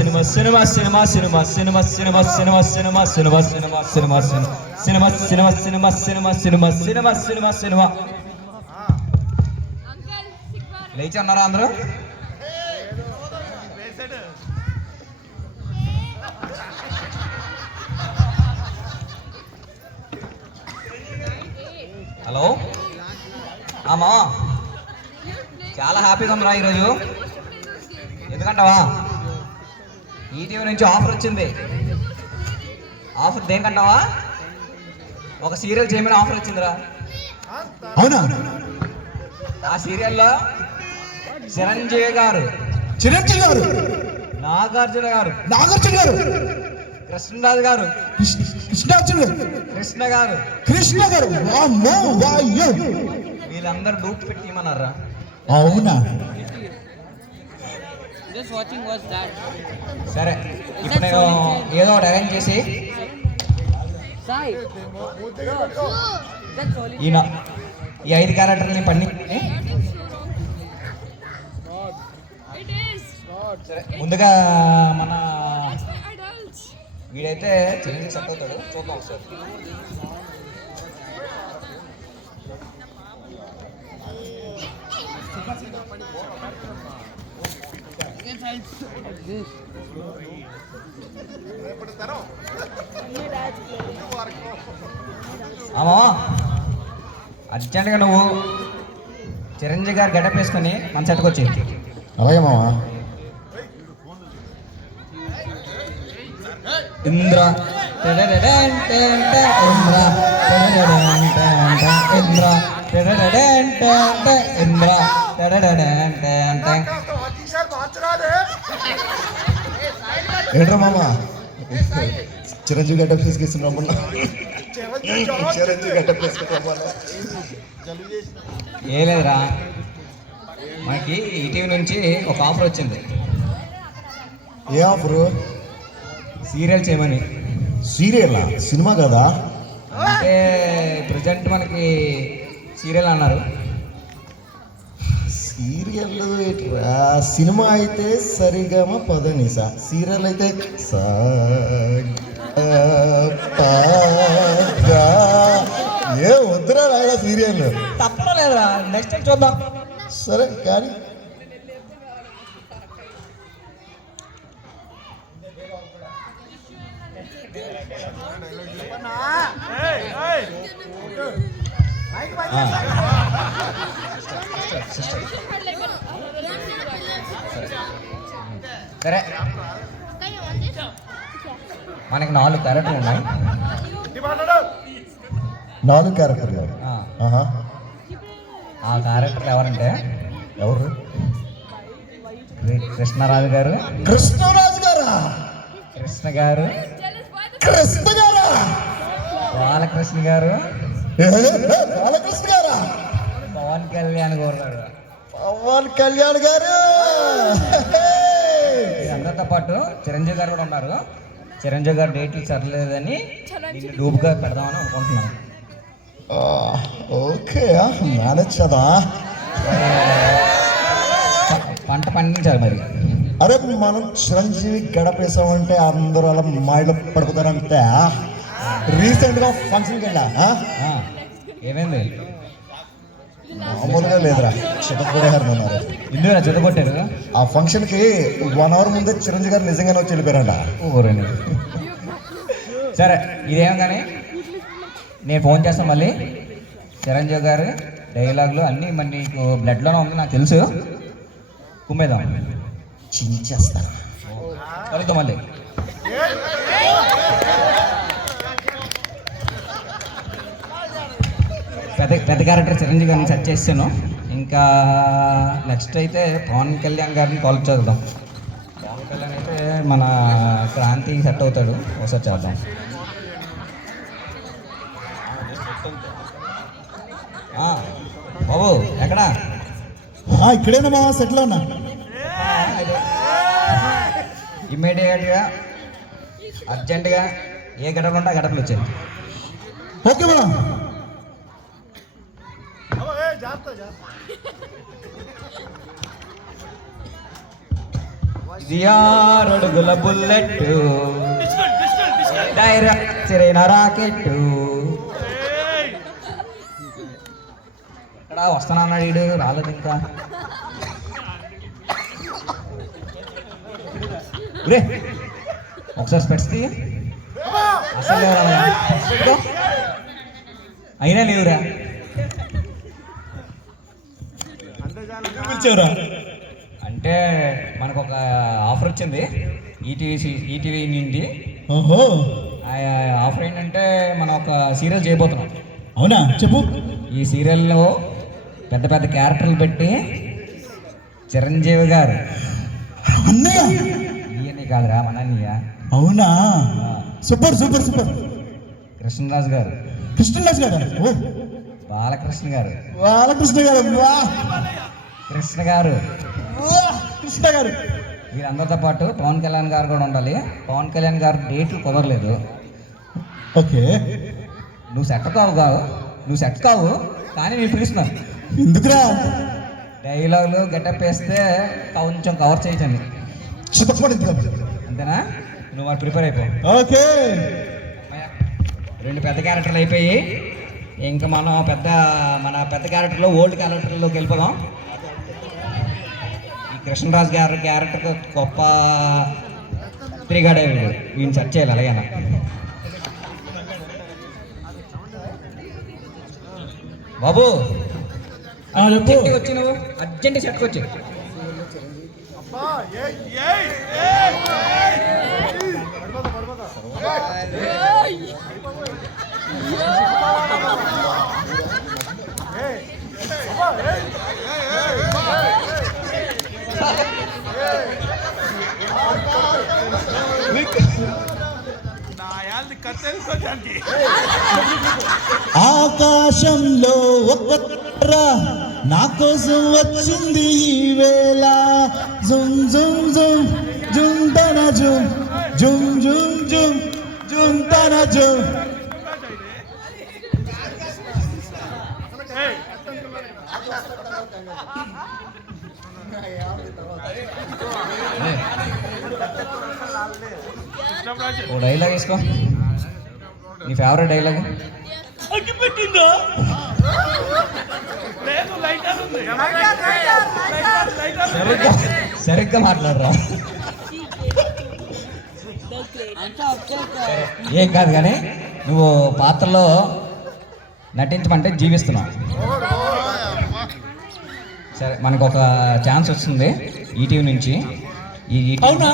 Cinema cinema cinema cinema cinema cinema cinema cinema cinema cinema cinema cinema cinema cinema cinema cinema cinema cinema cinema లేచి అన్నారా అందరూ? Hello అమ్మా, చాలా హ్యాపీగా ఉందిరా ఈరోజు. ఎందుకంటావా? ఈటీవీ నుంచి ఆఫర్ వచ్చింది. ఆఫర్ దేనికంటావా? ఒక సీరియల్ చేయమని ఆఫర్ వచ్చిందిరా. అవునా? ఆ సీరియల్లో చిరంజీవి గారు, నాగార్జున గారు, కృష్ణరాజు గారు, కృష్ణ గారు వీళ్ళందరూ డూప్ పెట్టిమన్నారా? అవునా? సరే, ఇప్పుడు నేను ఏదో ఒకటి అరేంజ్ చేసి ఈయన ఈ 5 క్యారెక్టర్ని పండించి సరే, ముందుగా మన వీడైతే చిరంజీవి సెట్ అవుతాడు. చూద్దాం ఒకసారి. అమ్మా, అర్జెంట్గా నువ్వు చిరంజీవి గారు గెటప్ వేసుకొని మన సెట్కి వచ్చి. అలాగే మావా. ఇంద్ర ఇంద్ర ఇంద్ర ఏంట్రా మామా, చిరంజీవి గడ్డప్ తీసుకొస్తున్నామన్నా. చిరంజీవి గడ్డప్ తీసుకుంటామన్నా. ఏ లేదురా, మనకి ఈటీవీ నుంచి ఒక ఆఫర్ వచ్చింది. ఏ ఆఫరు? సీరియల్ చేయమని. సీరియలా? సినిమా కదా? అంటే ప్రజెంట్ మనకి సీరియల్ అన్నారు. సీరియల్ సినిమా అయితే సరిగమ పదనిసా, సీరియల్ అయితే ఏ వద్దురా రాయడా సీరియల్. తప్పడం లేదురా, నెక్స్ట్ టైం చూద్దాం. సరే కానీ సరే, మనకి 4 క్యారెక్టర్లు ఉన్నాయి. 4 క్యారెక్టర్లు. ఆ క్యారెక్టర్లు ఎవరంటే ఎవరు? కృష్ణరాజు గారు. కృష్ణరాజు గారా? కృష్ణ గారు. కృష్ణ గారా? బాలకృష్ణ గారు. బాలకృష్ణ గారా? పవన్ కళ్యాణ్ గారు. పవన్ కళ్యాణ్ గారు. అందరితో పాటు చిరంజీవి గారు కూడా ఉన్నారు. చిరంజీవి గారు డేట్లు సరలేదని దీన్ని డూబ్గా పెడదామని అనుకుంటున్నాను. ఓకే, మేనేజ్ కదా. పంట పండించాలి మరి. అరే, మనం చిరంజీవి గడపేసామంటే అందరూ అలా మాయలో పడుకుతారంటే. రీసెంట్గా ఫంక్షన్కి వెళ్ళా. ఏమైంది? మామూలుగా లేదురా, చితకొట్టేశారు మొన్నారు. ఎందుకు చితకొట్టారు? ఆ ఫంక్షన్కి 1 అవర్ ముందే చిరంజీవి గారు నిజంగానే వచ్చి వెళ్ళిపోయారంట. ఊరండి. సరే, ఇదేం కానీ నేను ఫోన్ చేస్తాను మళ్ళీ. చిరంజీవి గారు డైలాగులు అన్నీ మరి నీకు బ్లడ్లోనే ఉంది నాకు తెలుసు. కుమ్మేద్దాం, చించేస్తాను. కలుద్దాం మళ్ళీ. పెద్ద క్యారెక్టర్ చిరంజీవి గారిని సెట్ చేస్తాను. ఇంకా నెక్స్ట్ అయితే పవన్ కళ్యాణ్ గారిని కాల్ చేద్దాం. పవన్ కళ్యాణ్ అయితే మన క్రాంతి సెట్ అవుతాడు, ఒకసారి చేద్దాం. బాబు ఎక్కడా? ఇక్కడేనా మా సెట్లో ఉన్నా. ఇమ్మీడియట్గా అర్జెంటుగా ఏ గడపలు ఉంటే ఆ గడపలు వచ్చాయి. Okay madam. ఇది 6 అడుగుల బుల్లెట్ డైరెక్ట్ సిరైన రాకెట్. ఇక్కడ వస్తానన్నాడు వీడు, రాలేదు ఇంకా. రే ఒకసారి స్పెట్స్ తీ. అసలు అయినా లేవురా. అంటే మనకు ఒక ఆఫర్ వచ్చింది ఈటీవీ నుండి. ఓహో, ఆ ఆఫర్ ఏంటంటే మనం ఒక సీరియల్ చేయబోతున్నాం. అవునా, చెప్పు. ఈ సీరియల్లో పెద్ద పెద్ద క్యారెక్టర్లు పెట్టి చిరంజీవి గారు, అన్నయ్య, ఈయన్ని కాదురా మన అన్నయ్య, అవునా, సూపర్ సూపర్ సూపర్. కృష్ణరాజు గారు, కృష్ణరాజు గారు, ఓ బాలకృష్ణ గారు, బాలకృష్ణ గారు, వా కృష్ణ గారు, వా, కృష్ణ గారు, వీరందరితో పాటు పవన్ కళ్యాణ్ గారు కూడా ఉండాలి. పవన్ కళ్యాణ్ గారు డేట్లు కుదరలేదు. ఓకే. నువ్వు సెట్ కావు కానీ నేను పిలుస్తున్నాను. ఎందుకురా? డైలాగులు గెటప్ వేస్తే కొంచెం కవర్ చేయటండి, అంతేనా? నువ్వు మరి ప్రిపేర్ అయిపో. ఓకే. 2 పెద్ద క్యారెక్టర్లు అయిపోయి ఇంకా మన పెద్ద క్యారెక్టర్లో ఓల్డ్ క్యారెక్టర్లోకి వెళ్ళిపోదాం. ఈ కృష్ణరాజు గారి క్యారెక్టర్ గొప్ప తిరిగాడే వీడిని సెట్ చేయాలి అలాగేనా. బాబు చెప్పు. వచ్చి నువ్వు అర్జెంట్ సెట్కి వచ్చి. ఆకాశంలో ఒక తార నా కోసం వచ్చింది ఈ వేళ. జుమ్ జుమ్ జుమ్ జుమ్ తన జుమ్ జుమ్ జుమ్ జుమ్ జుమ్ తన జుమ్. ఓ డైలాగ్ వేసుకో, నీ ఫేవరెట్ డైలాగ్. సరిగ్గా మాట్లాడరా. ఏం కాదు కానీ నువ్వు పాత్రలో నటించమంటే జీవిస్తున్నావు. సరే, మనకు ఒక ఛాన్స్ వస్తుంది ఈటీవీ నుంచి. అవునా?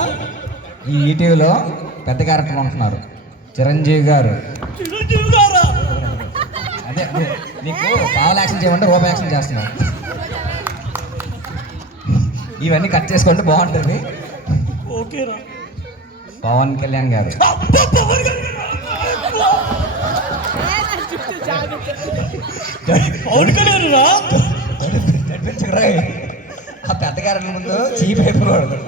ఈ ఈటీవీలో పెద్ద క్యారెక్టర్ ఉంటున్నారు చిరంజీవి గారు. అదే నీకు పావుల యాక్షన్ చేయమంటే రూపాయి యాక్షన్ చేస్తున్నారు. ఇవన్నీ కట్ చేసుకుంటే బాగుంటుంది. ఓకేరా. పవన్ కళ్యాణ్ గారు, పవన్ కళ్యాణ్ రా. ఆ పెద్ద క్యారెక్టర్ ముందు చీప్ అయిపోయాడు.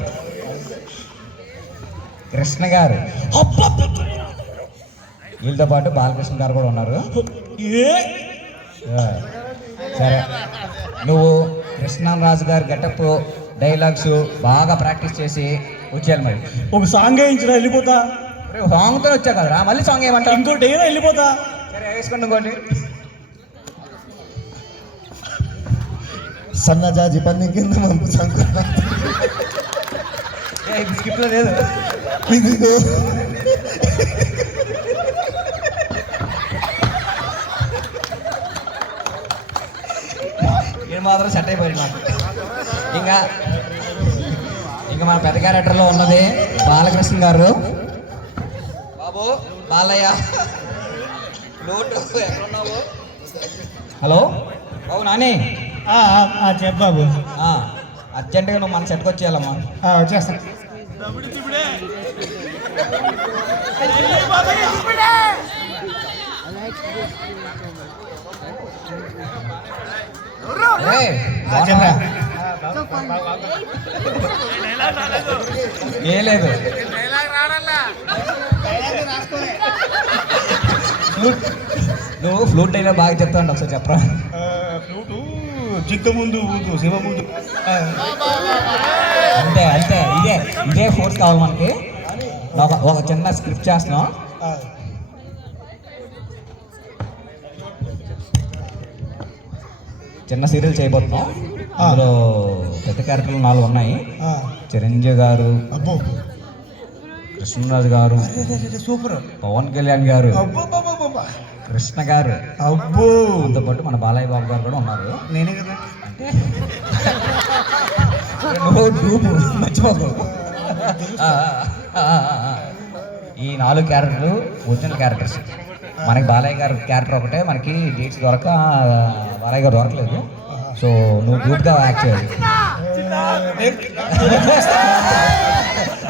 కృష్ణ గారు, వీళ్ళతో పాటు బాలకృష్ణ గారు కూడా ఉన్నారు. సరే, నువ్వు కృష్ణరాజు గారి గెటప్ డైలాగ్స్ బాగా ప్రాక్టీస్ చేసి వచ్చేయాలి. మరి ఒక సాంగ్ వేయించిన వెళ్ళిపోతా. సాంగ్తో వచ్చా కదరా, మళ్ళీ సాంగ్ ఏమంటా? ఇంకోటి ఏదో వెళ్ళిపోతా. సరే వేసుకోండి ఇంకోటి. సన్నజాజి పన్ని కింద మంపు సంక్రాంతి. స్కిప్లో లేదు. ఇదిగో నేను మాత్రం సెట్ అయిపోయింది నాకు. ఇంకా మన పెద్ద క్యారెక్టర్లో ఉన్నది బాలకృష్ణ గారు. బాబు బాలయ్య, ఎక్కడున్నావు? హలో బాబు, నాని చెప్పు బాబు. అర్జెంటుగా నువ్వు మన సెట్కి వచ్చేయాలమ్మా. వచ్చేస్తాను. చెప్పరా? ఏ లేదు, నువ్వు ఫ్లూట్ అయినా బాగా చెప్తా ఉంటావు, ఒకసారి చెప్పరా? ఫ్లూటు జింక ముందు ఊదు, శివ ముందు. అంతే అంతే ఇదే ఫోర్స్ కావాలి మనకి. ఒక చిన్న స్క్రిప్ట్ చేస్తున్నాం. చిన్న సీరియల్ చేయబోతున్నాం. అందులో పెద్ద క్యారెక్టర్లు 4 ఉన్నాయి. చిరంజీవి గారు, అబ్బో కృష్ణరాజు గారు, సూపర్, పవన్ కళ్యాణ్ గారు, అబ్బో కృష్ణ గారు, అబ్బో దాంతో పాటు మన బాలయ్య బాబు గారు కూడా ఉన్నారు. నేనే కదా. మర్చిపోకు. ఈ 4 క్యారెక్టర్లు ఒరిజినల్ క్యారెక్టర్స్. మనకి బాలయ్య గారు క్యారెక్టర్ ఒకటే మనకి డేట్స్ బాలయ్య గారు దొరకలేదు. సో నువ్వు గ్రూప్గా యాక్ట్ చేయాలి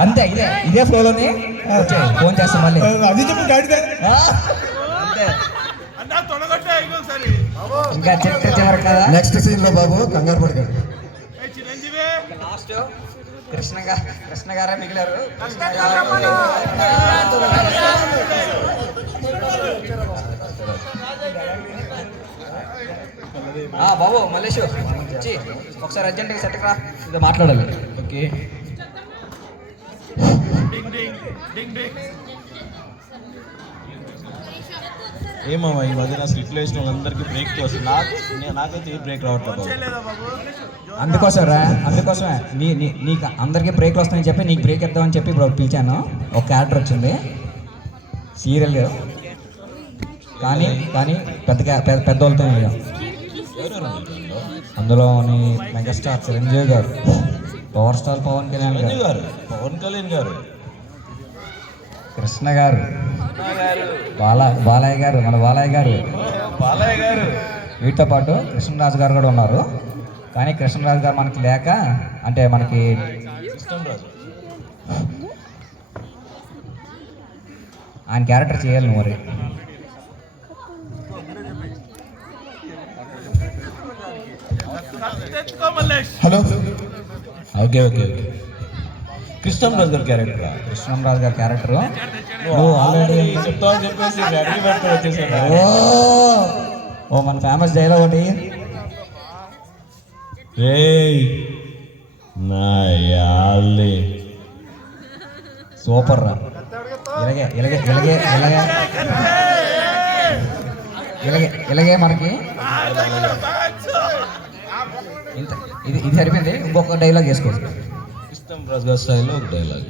అంతే. ఇదే ఫ్లోలోనే ఫోన్ చేస్తాం మళ్ళీ. అది చెప్పు డాడీ. అంతే ఇంకా చివరి కదా. నెక్స్ట్ సీన్ లో బాబు కంగారు పడకండి. లాస్ట్ కృష్ణ గారే మిగిలారు. బాబు మల్లేషు వచ్చి ఒకసారి అర్జెంట్గా సెట్కి రా, ఇదో మాట్లాడాలి. ఓకే ఏమమ్మా ఈ మధ్యన స్లిట్లు వేసిన వాళ్ళందరికీ బ్రేక్ వస్తుంది. నాకైతే ఏ బ్రేక్ రావట్లేదు. అందుకోసమే నీకు అందరికీ బ్రేక్లు వస్తాయని చెప్పి నీకు బ్రేక్ ఇద్దామని చెప్పి ఇప్పుడు పిలిచాను. ఒక క్యారెక్టర్ వచ్చింది సీరియల్, కానీ పెద్దోళ్ళతో అందులోని మెగాస్టార్ చిరంజీవి గారు, పవర్ స్టార్ పవన్ కళ్యాణ్ గారు, కృష్ణ గారు, బాలయ్య గారు, మన బాలయ్య గారు, వీటితో పాటు కృష్ణరాజు గారు కూడా ఉన్నారు. కానీ కృష్ణరాజు గారు మనకి లేక, అంటే మనకి ఆయన క్యారెక్టర్ చేయాలి మరి. హలో ఓకే కృష్ణంరాజు గారి క్యారెక్టర్ నువ్వు ఆల్రెడీ చెప్తావని చెప్పేసి అడిగి పెట్టుకొని వచ్చేసాను. ఓ మన ఫేమస్ డైలాగ్ ఒకటి. సూపర్ రా. ఇలాగే మనకి ఇది సరిపోయింది. ఇంకొక డైలాగ్ వేసుకోండి. కృష్ణంరాజు గారి స్టైల్లో ఒక డైలాగ్.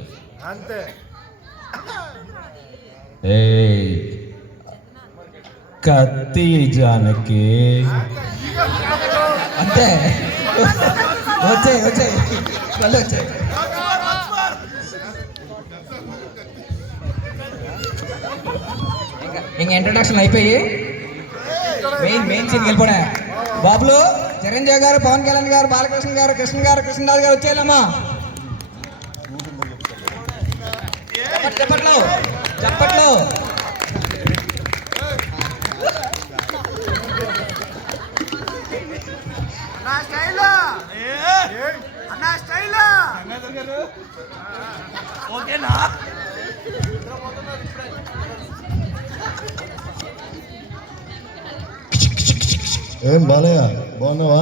కత్తి జానకి అంతే. వచ్చాయి మళ్ళీ వచ్చాయి. ఇంకా ఇంట్రొడక్షన్ అయిపోయి మెయిన్ సీన్కి వెళ్ళిపోయా. బాబులు చిరంజీవి గారు, పవన్ కళ్యాణ్ గారు, బాలకృష్ణ గారు, కృష్ణరాజు గారు వచ్చేయాలమ్మా. చెప్పట్లో ఓకేనా? ఏం బాలయ్య బాగున్నావా?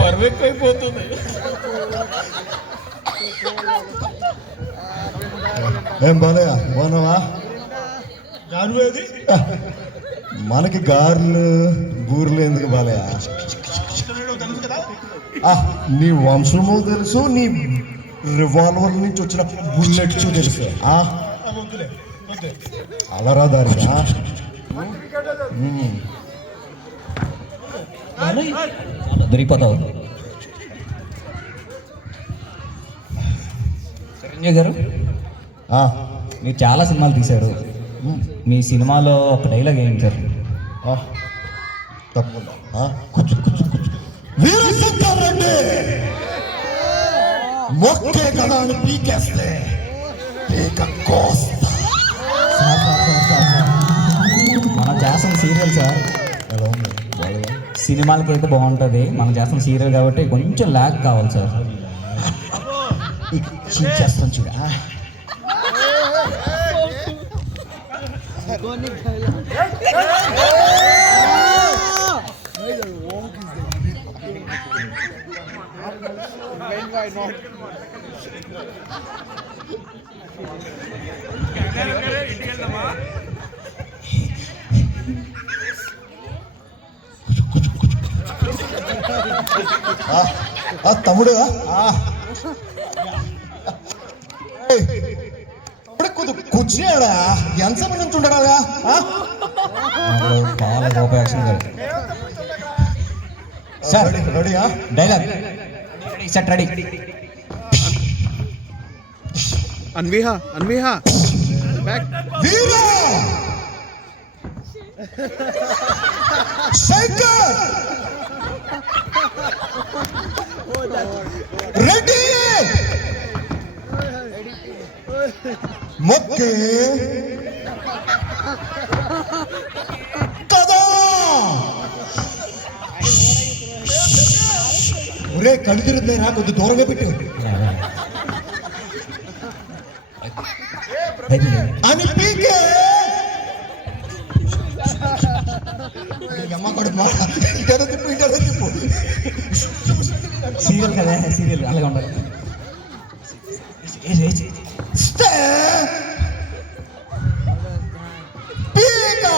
బరువెక్కువైపోతుంది. ఏం బాలయ్య బాగున్నావా? గారు ఏది? మనకి గార్లు బూర్లు ఎందుకు బాలయ్య? నీ వంశము తెలుసు, నీ రివాల్వర్ నుంచి వచ్చిన బుల్లెట్స్ తెలుసు. అలరా దారిగా దొరికిపోతావు. చిరంజీవి గారు మీరు చాలా సినిమాలు తీశారు. మీ సినిమాలో ఒక డైలాగ్ ఏంటి సార్? తప్పకుండా మొక్కే కదా అని పీకేస్తే మనం చేస్తాం సీరియల్ సార్. ఎలా ఉంది? సినిమాలకి అయితే బాగుంటుంది, మనం చేస్తున్న సీరియల్ కాబట్టి కొంచెం ల్యాగ్ కావాలి సార్. చేస్తాం చూడ. తమ్ముడు కూర్చున్నాడా? ఎంతసేపు నుంచి ఉండడా? చాలా ఉపయోగం గారు. సార్ రెడీయా? Dialogue set ready. అన్విహా బ్యాక్ వీరా శంకర్ రెడ్డి మొక్కే కదా. ఒరే కళ్ళు తిరుగుతున్నాయిరా, కొద్ది దూరంగా పెట్టు అని పీకే అమ్మ కొడుకు తిప్పు. సీరియల్ కదా, సీరియల్ అలాగే ఉండాలి. పీకా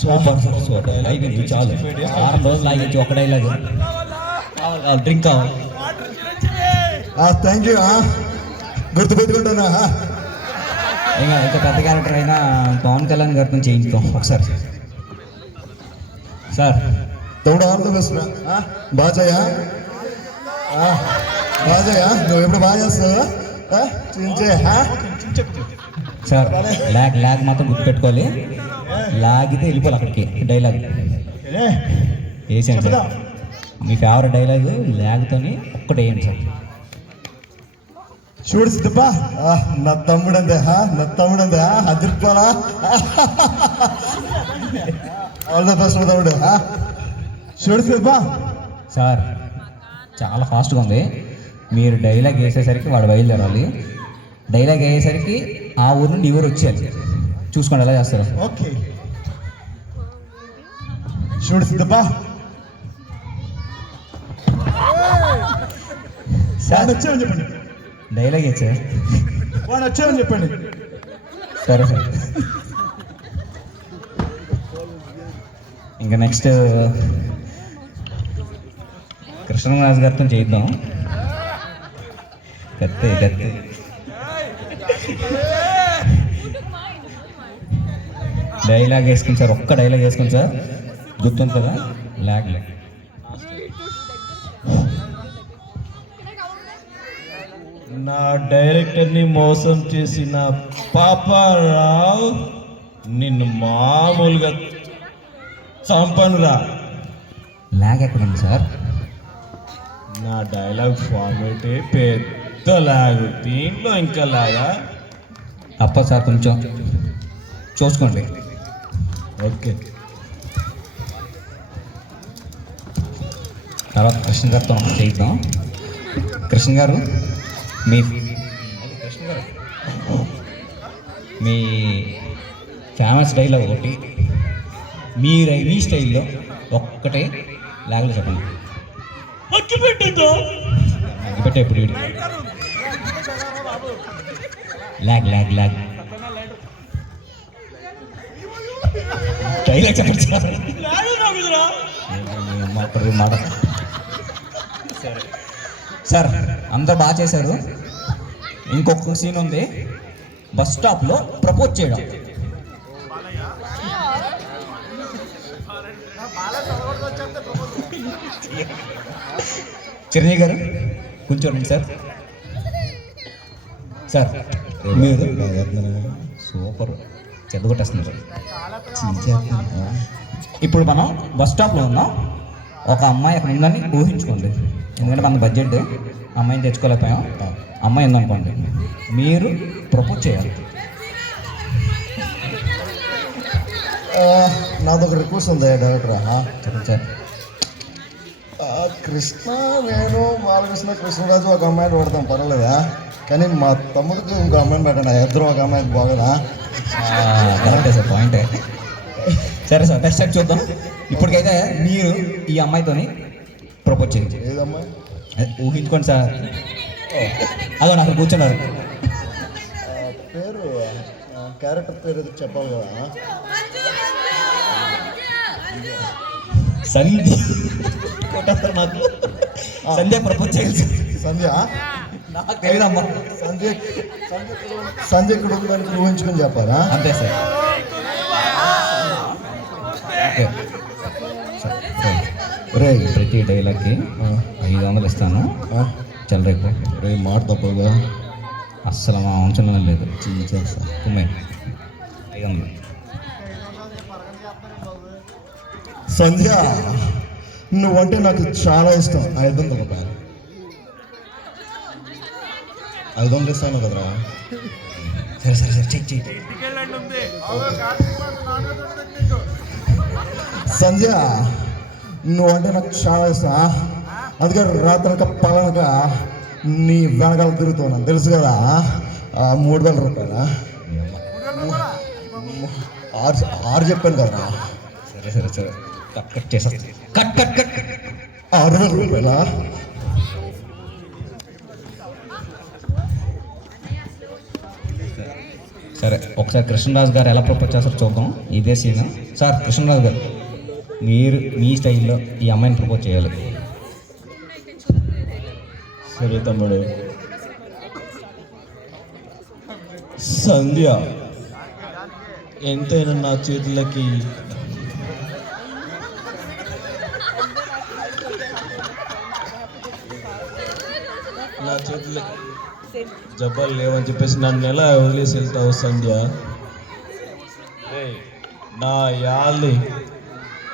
సూపర్ సార్, సూపర్. అయిపోయింది చాలు. 6 రోజులు ఆగించి ఒక డైలాగ్. కావాలి, డ్రింక్ కావాలి. Thank you. గుర్తుపెట్టుకుంటానా? ఇంకా ఎంత పెద్ద క్యారెక్టర్ అయినా పవన్ కళ్యాణ్ గారితో చేయించుతాం ఒకసారి. సార్ తమ్ముడు ఆల్ ది బెస్ట్. బాజయ్యా బాజయ్యా, నువ్వు ఎప్పుడు బాగా చేస్తావా? సార్ ల్యాగ్ మాత్రం గుర్తుపెట్టుకోవాలి. లాగితే వెళ్ళిపోవాలి అక్కడికి. డైలాగ్ వేసేయండి సార్. మీ ఫేవరెట్ డైలాగ్ ల్యాగ్తోని ఒక్కటి వేయండి సార్. చూడు సిద్ధప్ప, నా తమ్ముడందే అదిరిపోలా. ఆల్ ది బెస్ట్ తమ్ముడు. చూడు సిద్ధప్ప. సార్ చాలా ఫాస్ట్గా ఉంది. మీరు డైలాగ్ వేసేసరికి వాడు బయలుదేరాలి. డైలాగ్ వేసేసరికి ఆ ఊరు నుండి ఈ ఊరు వచ్చేయాలి. చూసుకోండి ఎలా చేస్తారు. ఓకే చూడు సిద్ధప్ప. సార్ వచ్చామని చెప్పండి. Dialogue sir. వాడు వచ్చామని చెప్పండి. సరే సార్. ఇంకా నెక్స్ట్ కృష్ణరాజు గారితో చేద్దాం. కత్తి డైలాగ్ వేసుకుని సార్. ఒక్క డైలాగ్ వేసుకుని సార్. గుర్తుంది కదా? ల్యాగ్ నా డైరెక్టర్ని మోసం చేసిన పాపారావు నిన్ను మామూలుగా చంపనురా. ల్యాగ్ ఎక్కడ ఉంది సార్? నా డైలాగ్ ఫార్మేటే పెద్ద లాగ్, దీంట్లో ఇంకా లాగా. తప్ప సార్, కొంచెం చూసుకోండి. ఓకే. తర్వాత కృష్ణ గారితో చేద్దాం. కృష్ణ గారు మీ ఫేమస్ డైలాగ్ ఒకటి మీ స్టైల్లో ఒక్కటే లాగ్లో చెప్పండి. అగ్గిపెట్టే ఇప్పుడు లాగ్ డైలాగ్ చెప్పండి మాట. సార్ అందరూ బాగా చేశారు. ఇంకొక సీన్ ఉంది, బస్ స్టాప్లో ప్రపోజ్ చేయడం. చిరంజీవి గారు కూర్చోండి సార్. సార్ మీరు సూపర్. చెదగొట్టేస్తున్నారు. ఇప్పుడు మనం బస్ స్టాప్లో ఉన్నాం. ఒక అమ్మాయి అక్కడ ఉందని ఊహించుకోండి. ఎందుకంటే మన బడ్జెట్ అమ్మాయిని తెచ్చుకోలేకపోయాం. అమ్మాయి ఉందనుకోండి, మీరు ప్రపోజ్ చేయాలి. నాదొక రిక్వెస్ట్ ఉంది డైరెక్టర్. చెప్పండి సార్. కృష్ణ, నేను, బాలకృష్ణ, కృష్ణరాజు ఒక అమ్మాయిని పెడతాం, పర్వాలేదా? కానీ మా తమ్ముడికి ఇంకో అమ్మాయిని పెట్టండి. ఇద్దరు ఒక అమ్మాయికి బాగోదా? కరెక్టే సార్, పాయింటే. సరే సార్, నెక్స్ట్ టైం చూద్దాం. ఇప్పటికైతే మీరు ఈ అమ్మాయితోని ప్రపోజ్ చేయండి. ఏదమ్మాయి? ఊహించుకోండి సార్. అదో నాకు కూర్చున్నారు. పేరు, క్యారెక్టర్ పేరు ఏదో చెప్పాలి కదా. సంధ్య నాకు సంధ్య ప్రపోజ్ చేయాలి. సంధ్య? నాకు తెలియదమ్మా. సంధ్య ఇక్కడ ఉందని ఊహించుకొని చెప్పాలా? అంతే సార్. ఓకే రే, ప్రతి డైలాగ్కి 500 ఇస్తాను. చల్ రేపు రే, మాట తప్పగా. అస్సలు మా వంశంలో లేదు. చేస్తా. కుమ్మే 500. సంధ్య, నువ్వంటే నాకు చాలా ఇష్టం. 500 రూపాయలు. 500 ఇస్తాను కదరా. సరే సరే సరే, చెక్ చెయ్యి. సంధ్య, నువ్వంటే నాకు చాలా ఇష్టం. అందుకే రాత్రనక పగలనక నీ వెనకాల తిరుగుతున్నాను, తెలుసు కదా. 3000 రూపాయలా? 6 చెప్పాను కదరా. సరే సరే సరే, కట్ కట్ చేసా. Cut cut cut 6000 రూపాయలా? సరే, ఒకసారి కృష్ణరాజు గారు ఎలా ప్రపోజ్ చేస్తారో చూద్దాం. ఇదే సీన్. సార్ కృష్ణరాజు గారు, మీరు మీ స్టైల్లో ఈ అమ్మాయిని ప్రపోజ్ చేయాలి. సరే తమ్ముడు. సంధ్య ఎంతైనా నా చేతులకి జబ్బలు లేవని చెప్పేసి నన్ను ఎలా వదిలేసి వెళ్తావు సంధ్య? నా యాల్ని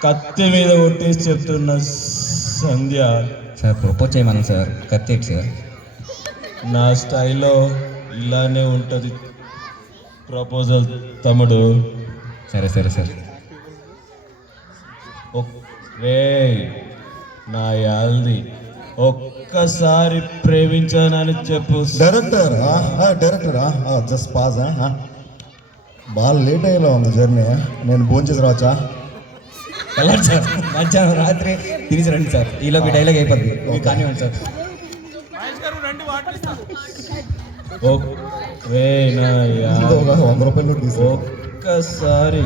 కత్తి మీద కొట్టేసి చెప్తున్న సంధ్య, సార్ ప్రపోజ్ చేయమని సార్. కత్తి సార్. నా స్టైల్లో ఇలానే ఉంటుంది ప్రపోజల్ తమ్ముడు. సరే సరే సార్. రే, నా యాల్ది ఒక్కసారి ప్రేమించానని చెప్పు. డైరెక్టరా జస్ట్ పాజ్. బాగా లేట్ అయ్యేలా ఉంది జర్నీ. నేను భోజనం చేసి రావచ్చా? వెళ్ళండి సార్, మధ్యాహ్నం రాత్రి తిరిగి రండి సార్. ఈలోకి డైలాగ్ అయిపోద్ది. కానివ్వండి సార్. రే, నా యాల్ 100 రూపాయలు తీసుకో. ఒక్కసారి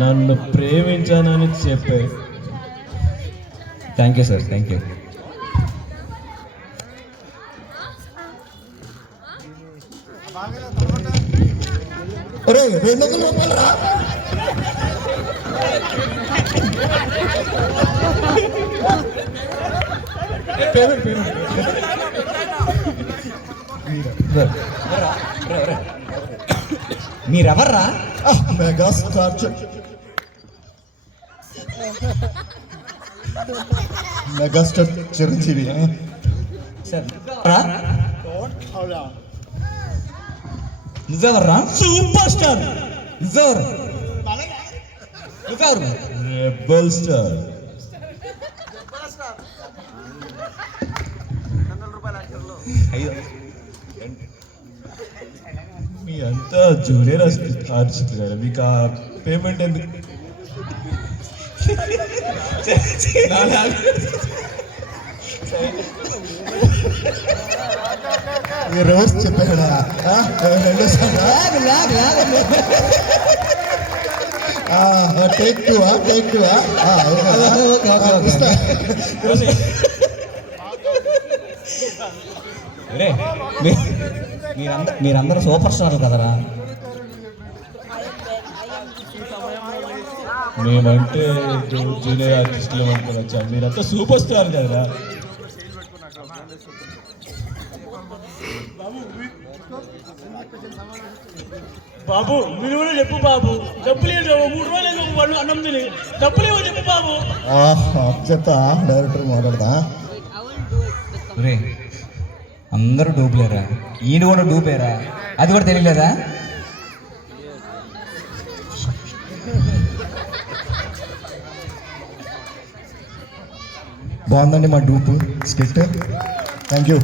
నన్ను ప్రేమించానని చెప్పే. Thank you sir, thank you. రే, 200 రూపాయలు రా. మీరెవర్రా? Megastar megastar Chiranjeevi. నువ్వెవర్రా? Super star. నువ్వెవరు? నువ్వెవరు? Rebel star. మీ అంతా జూనియర్ ఆర్టిస్ట్ కదా, మీకు ఆ పేమెంట్ ఎందుకు? రోజు చెప్పాడా? Take two. మీరందరూ సూపర్ స్టార్లు కదరా. మేమంటే జూనియర్ ఆర్టిస్టులు అనుకోవచ్చా? మీరంతా సూపర్ స్టార్ కదా. బాబు మీరు కూడా చెప్పు బాబు, డబ్బులు లేదు 3 రోజులు వాళ్ళు అన్నం తిని డబ్బులు ఏమో చెప్పు బాబు. చెప్తా డైరెక్టర్ మాట్లాడతా. రే అందరూ డూప్లేరా, ఈయన కూడా డూపేరా, అది కూడా తెలియలేదా? బాగుందండి మా డూప్ స్కిట్. Thank you.